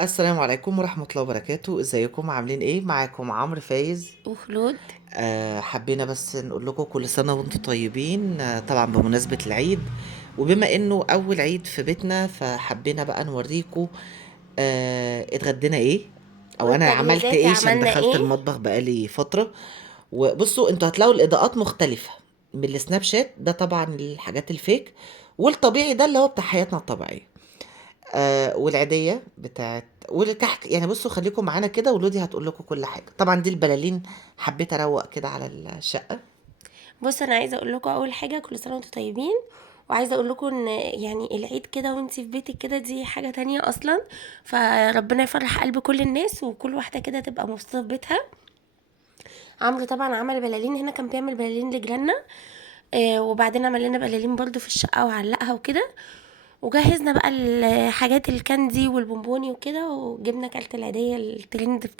السلام عليكم ورحمة الله وبركاته، ازيكم عاملين ايه؟ معاكم عمرو فايز. وخلود. حبينا بس نقول لكم كل سنة وانتم طيبين، طبعا بمناسبة العيد، وبما انه اول عيد في بيتنا فحبينا بقى نوريكم اتغدينا ايه او انا عملت والتجهيزات ايه عشان عملنا دخلت ايه؟ المطبخ بقالي فترة. وبصوا انتوا هتلاقوا الاضاءات مختلفة من السناب شات، ده طبعا الحاجات الفيك، والطبيعي ده اللي هو بتاع حياتنا الطبيعية. والعيدية بتاعت والكحك. يعني بصوا خليكم معانا كده، ولودي هتقول لكم كل حاجة. طبعا دي البلالين، حبيت اروق كده على الشقة. بص، انا عايزه اقول لكم اول حاجه كل سنه وانتم طيبين. وعايزه اقول لكم ان يعني العيد كده وانت في بيتك كده دي حاجه تانية اصلا. فربنا يفرح قلب كل الناس وكل واحده كده تبقى مبسوطه في بيتها. عمرو طبعا عمل بلالين هنا، كان بيعمل بلالين لجيراننا. وبعدين عمل لنا بلالين برضو في الشقه وعلقها وكده. وجهزنا بقى الحاجات الكاندي والبونبوني وكده، وجبنا كارت العيدية الترند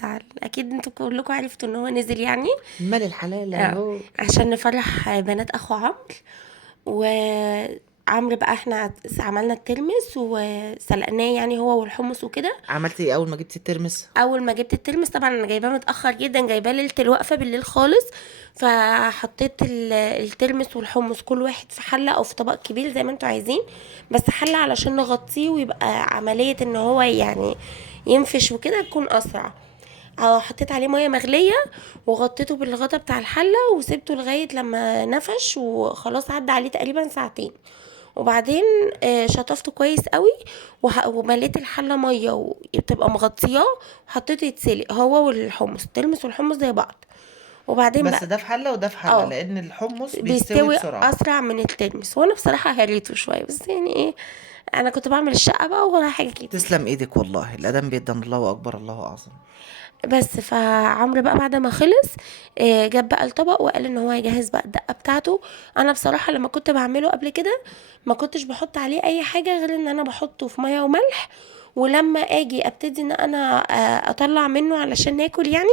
اكيد انتوا كلكم عرفتوا ان هو نزل يعني. مال الحلال اه، اهو. عشان نفرح بنات اخو عمرو. وعمرو بقى احنا عملنا الترمس وسلقناه يعني هو والحمص وكده. عملتي ايه اول ما جبتي الترمس؟ اول ما جبت الترمس طبعا انا جايباه متاخر جدا، جايباه ليله الوقفه بالليل خالص. فحطيت الترمس والحمص كل واحد في حله او في طبق كبير زي ما انتوا عايزين. بس حله علشان نغطيه ويبقى عمليه ان هو يعني ينفش وكده تكون اسرع. او حطيت عليه ميه مغليه وغطيته بالغطا بتاع الحله وسبته لغايه لما نفش وخلاص، عدى عليه تقريبا ساعتين. وبعدين شطفته كويس قوي. ومليت الحله ميه وتبقى مغطياه. وحطيته يتسلق هو والحمص، تلمس والحمص زي بعض. وبعدين بس بقى ده في حلة وده في حلة، اه لان الحمص بيستوي بيستوي بسرعة. اسرع من الترمس، وانا بصراحه هريته شويه بس يعني ايه. انا كنت بعمل الشقه بقى ولا حاجه كتير. تسلم ايدك والله، الادم بيدن، الله اكبر الله اعظم. بس فعمرو بقى بعد ما خلص جاب بقى الطبق وقال ان هو هيجهز بقى الدقه بتاعته. انا بصراحه لما كنت بعمله قبل كده ما كنتش بحط عليه اي حاجه غير ان انا بحطه في ميه وملح. ولما اجي ابتدي ان انا اطلع منه علشان ناكل يعني،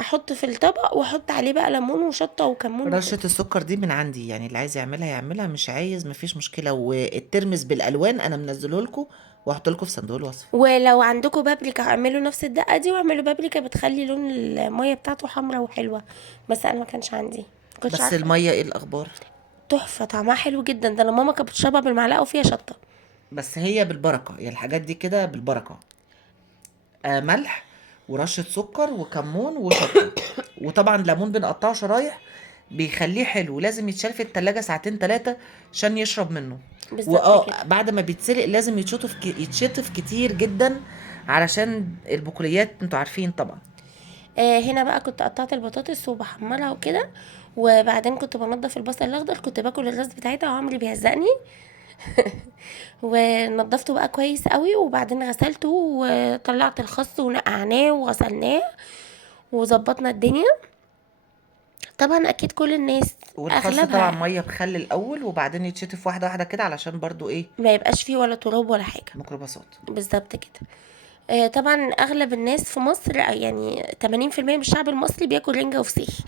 احط في الطبق واحط عليه بقى ليمون وشطه وكمون رشة وكده. السكر دي من عندي، يعني اللي عايز يعملها يعملها، مش عايز مفيش مشكلة. والترمس بالالوان انا منزله لكم واحط لكم في صندوق الوصف. ولو عندكم بابريكا اعملوا نفس الدقه دي واعملوا بابريكا بتخلي لون الميه بتاعته حمرا وحلوه. بس انا ما كانش عندي، ما كنتش بس عارفه. المية ايه الاخبار؟ تحفه، طعمها حلو جدا، ده انا ماما كانت بتشربها بالمعلقه وفيها شطه. بس هي بالبركة، يعني الحاجات دي كده بالبركة. ملح ورشة سكر وكمون وشطة، وطبعا ليمون بنقطعه شرايح، بيخليه حلو. لازم يتشال في التلاجة ساعتين تلاتة عشان يشرب منه. بالظبط كده. بعد ما بيتسلق لازم يتشطف كتير جدا، علشان البقوليات انتوا عارفين طبعا. هنا بقى كنت قطعت البطاطس وبحمرها وكده. وبعدين كنت بنضف البصل الاخضر، كنت باكل الراس بتاعتها وعمري بيهزقني. ونضفته بقى كويس قوي وبعدين غسلته وطلعت الخس ونقعناه وغسلناه وظبطنا الدنيا. طبعا اكيد كل الناس والخس طبعا اغلبها مية بخل الاول، وبعدين يتشطف واحدة واحدة كده علشان برضو ايه؟ ما يبقاش فيه ولا تراب ولا حاجه. ميكروباصات. بالظبط كده. طبعا اغلب الناس في مصر يعني 80% من الشعب المصري بياكل رنجة وفسيخ.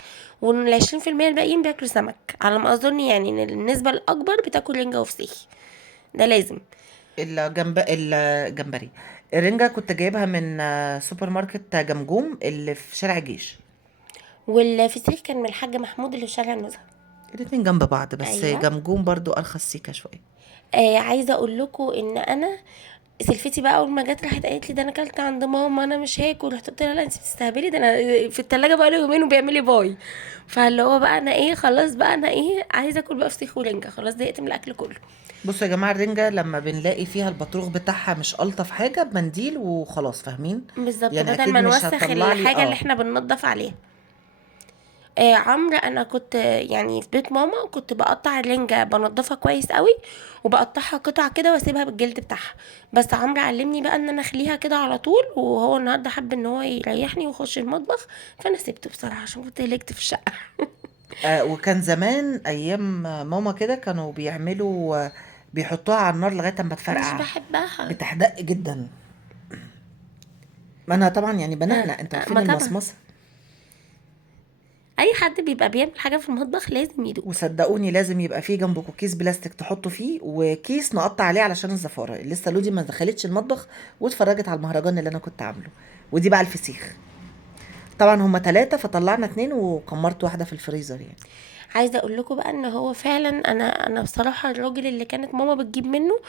وال20% الباقيين بياكلوا سمك على ما اظن، يعني ان النسبة الاكبر بتاكل رنجة وفسيخ. ده لازم. الجمبري. الرنجة كنت جايبها من سوبر ماركت جمجوم اللي في شارع الجيش. والفسيخ كان من الحاج محمود اللي في شارع النزهة. الاتنين جنب بعض، بس ايوه. جمجوم برضو ارخص سيكة شوية. عايزه اقول لكم ان انا سلفتي بقى اول ما جت راحت قالت لي ده انا اكلت عند ماما انا مش هاكل. رحت قلت لها لا انت بتستهبلي، ده انا في التلاجة بقى له يومين وبيعمل لي باي. فاللي هو بقى انا ايه، خلاص بقى انا ايه عايزه اكل بقى فسيخ ورنجة، خلاص زهقت من الاكل كله. بصوا يا جماعة، الرنجة لما بنلاقي فيها البطروخ بتاعها مش ألطف حاجة، بمنديل وخلاص، فاهمين؟ بالظبط، يعني بدل أكيد ما مش نوسخ هتطلع لي الحاجه اللي احنا بننضف عليها. عمرو انا كنت يعني في بيت ماما كنت بقطع الرنجة بنضفها كويس قوي. وبقطعها قطع كده واسيبها بالجلد بتاعها. بس عمرو علمني بقى ان انا اخليها كده على طول، وهو النهارده حب ان هو يريحني ويخش المطبخ. فانا سبته بصراحه عشان كنت هلكت في الشقه. وكان زمان أيام ماما كده كانوا بيعملوا بيحطوها على النار لغاية أما مش تفرقع، بحبها. بتحدق جدا. ما أنا طبعا يعني آه بنقنق، أنتوا عارفين ما طبعا. المصمصة. اي حد بيبقى بيعمل حاجه في المطبخ لازم يدوق. وصدقوني لازم يبقى فيه جنبكم كيس بلاستيك تحطوا فيه، وكيس نقطع عليه علشان الزفاره. لسه لودي ما دخلتش المطبخ واتفرجت على المهرجان اللي انا كنت عامله. ودي بقى الفسيخ. طبعا هما 3 فطلعنا 2 وكمرت واحده في الفريزر يعني. عايزه اقول لكم بقى ان هو فعلا، انا بصراحه الراجل اللي كانت ماما بتجيب منه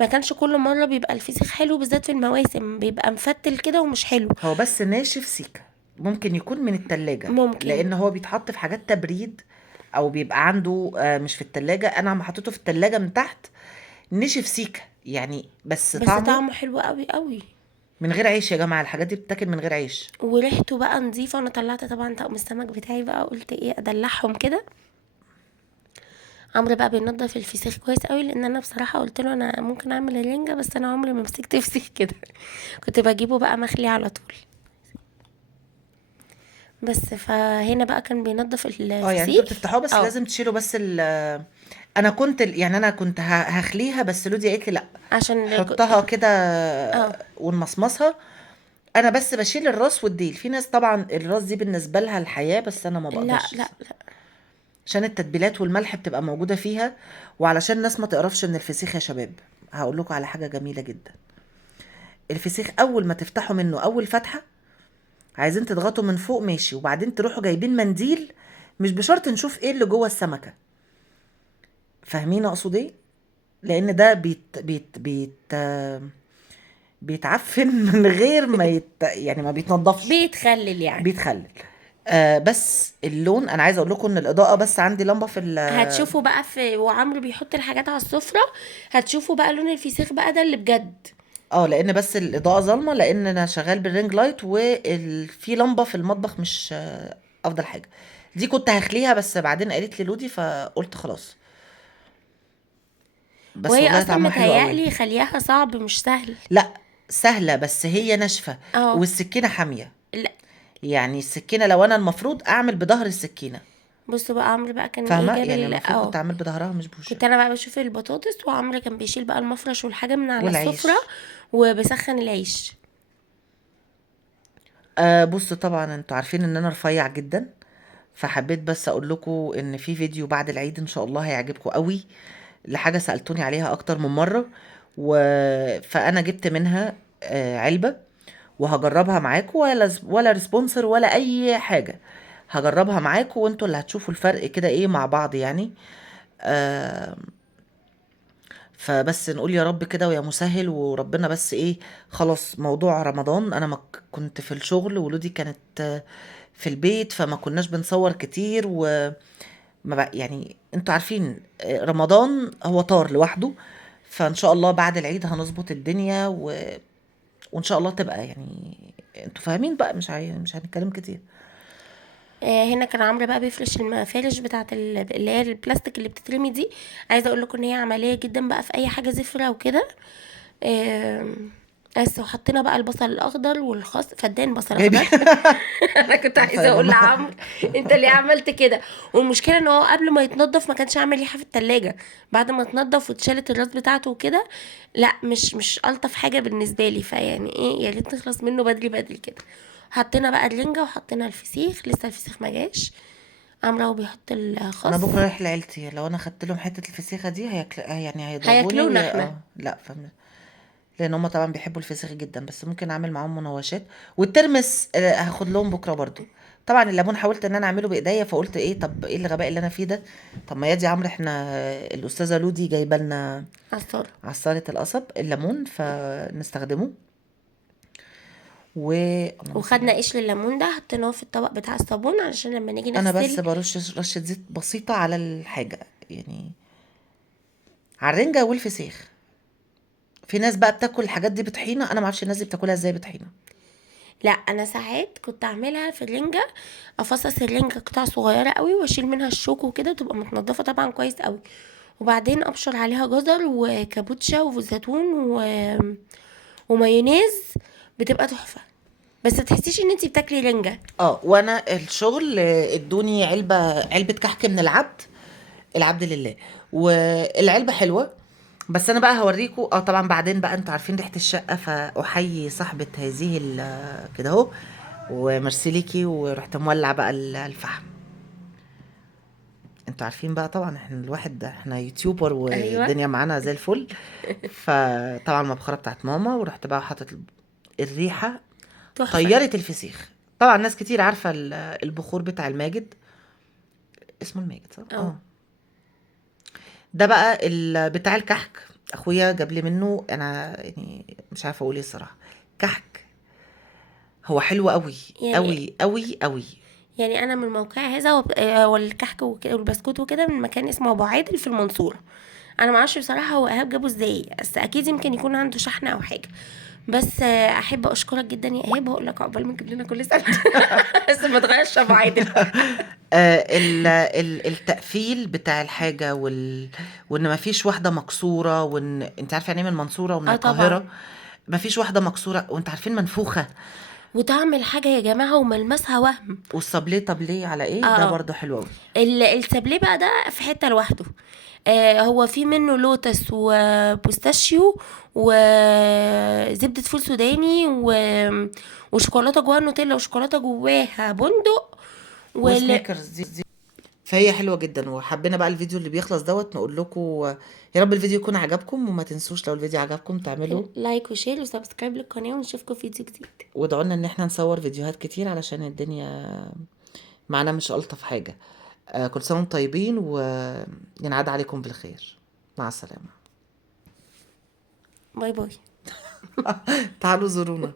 ما كانش كل مره بيبقى الفسيخ حلو، بالذات في المواسم بيبقى مفتل كده ومش حلو. هو بس ناشف سيكا، ممكن يكون من التلاجة ممكن. لان هو بيتحط في حاجات تبريد، او بيبقى عنده مش في التلاجة. انا عم حطيته في التلاجة من تحت نشف سيكا يعني، بس بس طعمه طعمه حلو قوي قوي. من غير عيش. يا جماعة الحاجات دي بتتاكل من غير عيش. وريحته بقى نظيفه. انا طلعت طبعا طقم السمك بتاعي بقى، قلت ايه ادلعهم كده. عمرو بقى بينضف الفسيخ كويس قوي، لان انا بصراحه قلت له انا ممكن اعمل الرنجه، بس انا عمري ما مسكت فسيخ كده. كنت بجيبه بقى مخلي على طول. بس فهنا بقى كان بينضف اه يعني انتوا الفسيخ. بتفتحوه بس اه لازم تشيلوا بس انا كنت يعني انا كنت هخليها، بس لودي قالت لي لا، عشان حطها كده اه ونمصمصها. انا بس بشيل الراس والديل. في ناس طبعا الراس دي بالنسبه لها الحياه، بس انا ما لا بقدرش لا لا. عشان التتبيلات والملح بتبقى موجوده فيها. وعلشان الناس ما تقرفش من الفسيخ يا شباب، هقول لكم على حاجه جميله جدا. الفسيخ اول ما تفتحوا منه اول فتحه، عايزين تضغطوا من فوق ماشي، وبعدين تروحوا جايبين منديل. مش بشرط نشوف ايه اللي جوه السمكه. فاهمين اقصد ايه؟ لان ده بيتعفن من غير ما يعني ما بيتنضفش. بيتخلل يعني. بيتخلل. بس اللون انا عايزه اقول لكم ان الاضاءه بس عندي لمبه في هتشوفوا بقى وعمرو بيحط الحاجات على السفرة، هتشوفوا بقى لون الفسيخ بقى ده اللي بجد. لان بس الاضاءه ظلمه، لان انا شغال بالرينج لايت وفي لمبه في المطبخ مش افضل حاجه. دي كنت هخليها بس بعدين قالت لي لودي فقلت خلاص. بس وهي والله اصلا طعمها حلو قوي. متهيألي خليها صعب مش سهل. لا، سهله بس هي ناشفه. اه والسكينه حاميه. لا. يعني السكينه لو انا المفروض اعمل بظهر السكينه. بصوا بقى عمرو بقى كان ايه فاهمه جاب يعني المفروض كنت اعمل بظهرها مش بوشه. كنت انا بقى بشوف البطاطس، وعمرو كان بيشيل بقى المفرش والحاجة من على السفرة والعيش. وبسخن العيش. بص طبعا انتوا عارفين ان انا رفيع جدا، فحبيت بس اقول لكم ان في فيديو بعد العيد ان شاء الله هيعجبكم قوي، لحاجه سالتوني عليها اكتر من مره. فانا جبت منها علبه، وهجربها معاكم، ولا ريسبونسر ولا اي حاجه. هجربها معاكم وانتوا اللي هتشوفوا الفرق كده ايه مع بعض يعني. آه فبس نقول يا رب كده ويا مسهل وربنا. بس ايه، خلاص موضوع رمضان انا ما كنت في الشغل، ولودي كانت في البيت، فما كناش بنصور كتير. ما بقى يعني انتوا عارفين رمضان هو طار لوحده. فان شاء الله بعد العيد هنظبط الدنيا وان شاء الله تبقى يعني انتوا فاهمين بقى. مش هنتكلم كتير. هنا كان عمرو بقى بيفرش المفارش بتاعت اللي هي البلاستيك اللي بتترمي دي. عايزه اقول لكم ان هي عمليه جدا بقى في اي حاجه زفره وكده. بس وحطينا بقى البصل الاخضر والخس، فدان بصل جايبي اخضر. انا كنت عارفه عايزه يا اقول ماما. لعمرو انت ليه عملت كده. والمشكله ان هو قبل ما يتنضف ما كانش عامل ريحه في التلاجة. بعد ما اتنضف واتشالت الراس بتاعته وكده، لا مش الطف حاجه بالنسبه لي. فيعني ايه، يا ريت نخلص منه بدري بدري كده. حطينا بقى الرنجه وحطينا الفسيخ، لسه الفسيخ ما جاش. عمرو هو بيحط انا الخس. بكره رايح لعيلتي، لو انا خدت لهم حته الفسيخه دي يعني هيضربوني هياكلونا احنا. لا لان هم طبعا بيحبوا الفسيخ جدا، بس ممكن اعمل معاهم مناوشات. والترمس هاخد لهم بكره برضو. طبعا الليمون حاولت ان انا اعمله بايديا، فقلت ايه، طب ايه الغباء اللي انا فيه ده. طب ما يا دي عمرو احنا الاستاذه لودي جايبه لنا عصار. عصاره القصب الليمون فنستخدمه. اللهم صل وخدنا على. قشر الليمون ده حطيناه في الطبق بتاع الصابون علشان لما نيجي انا بس نغسل. برش رشه زيت بسيطه على الحاجه يعني، على الرنجه والفسيخ. في ناس بقى بتاكل الحاجات دي بطحينه، انا ما اعرفش الناس دي بتاكلها ازاي بطحينه. لا انا ساعات كنت اعملها في الرنجة، افصص الرنجة قطع صغيرة قوي واشيل منها الشوك وكده، تبقى متنضفة طبعا كويس قوي. وبعدين ابشر عليها جزر وكابوتشا وزيتون ومايونيز. بتبقى تحفة. بس تحسيش ان انتي بتاكلي رنجة. وانا الشغل ادوني علبه كحك من العبد لله. والعلبه حلوه. بس انا بقى هوريكم طبعا بعدين بقى. انتوا عارفين ريحه الشقه، فاحيي صاحبه هذه كده اهو، وميرسي ليكي. ورحت مولع بقى الفحم. انتوا عارفين بقى طبعا احنا يوتيوبر ايوه والدنيا معانا زي الفل. فطبعا المبخرة بتاعت ماما، ورحت بقى حاطط الريحة تحفه. طيرت الفسيخ. طبعا ناس كتير عارفة البخور بتاع الماجد، اسمه الماجد صح؟ اه ده بقى بتاع الكحك، اخويا جاب لي منه، انا يعني مش عارفه اقول ايه الصراحه. كحك هو حلو قوي يعني قوي قوي قوي. يعني انا من موقع هذا والكحك والبسكوت وكده من مكان اسمه ابو عادل في المنصوره. انا ما اعرفش بصراحه هو ايهاب جابه ازاي، بس اكيد يمكن يكون عنده شحن او حاجه. بس احب اشكرك جدا يا ايهاب، واقول لك عقبال ما تجيب لنا كل سنه. بس ما تغيرش ابو عادل. التقفيل بتاع الحاجه وان ما فيش واحده مكسوره، وان انت عارفه يعني ايه من المنصوره ومن اه القاهره. طبعا. ما فيش واحده مكسوره، وانت عارفين منفوخه. وطعم الحاجه يا جماعه وملمسها وهم. والصابليه طب ليه على ايه ده اه برضو حلو قوي. السابليه بقى ده في حته لوحده. هو في منه لوتس وبوستاشيو وزبدة فول سوداني وشوكولاتة جواها نوتيلا وشوكولاتة جواها بندق وسنيكرز دي فهي حلوة جدا. وحبينا بقى الفيديو اللي بيخلص دوت نقول لكم يا رب الفيديو يكون عجبكم، وما تنسوش لو الفيديو عجبكم تعملوا لايك وشير وسبسكرايب للقناة، ونشوفكم في فيديو جديد. وادعوا لنا ان احنا نصور فيديوهات كتير علشان الدنيا معانا مش ألطف حاجة. كل سنة وانتم طيبين وينعاد عليكم بالخير. مع السلامة. باي باي. تعالوا زورونا.